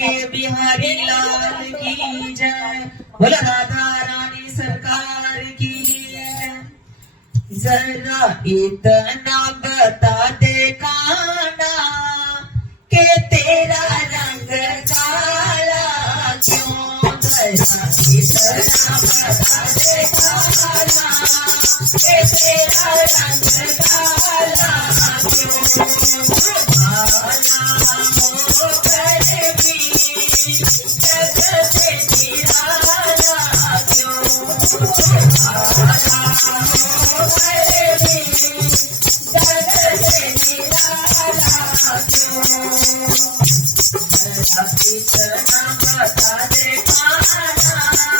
के बिहारी लाल की जय। बोला, राधा रानी सरकार की जरा इतना बता दे काना के तेरा रंग काला क्यों जरा इतना बता दे काना के तेरा रंग काला Thank you.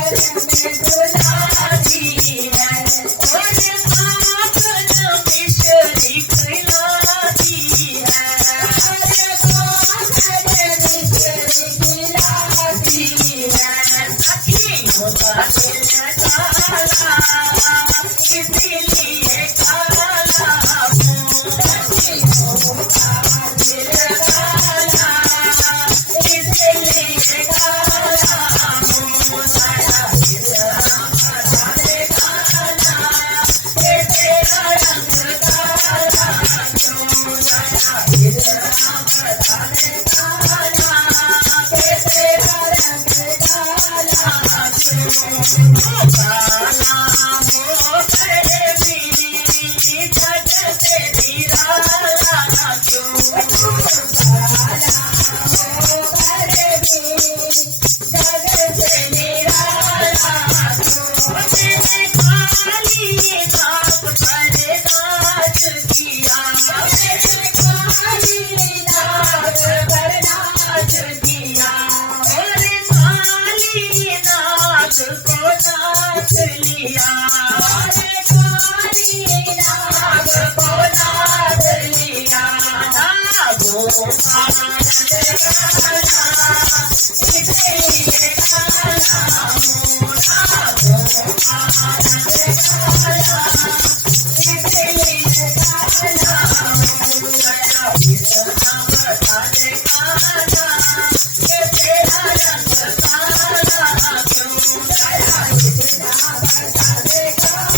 Thank you. रहेगा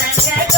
का रंग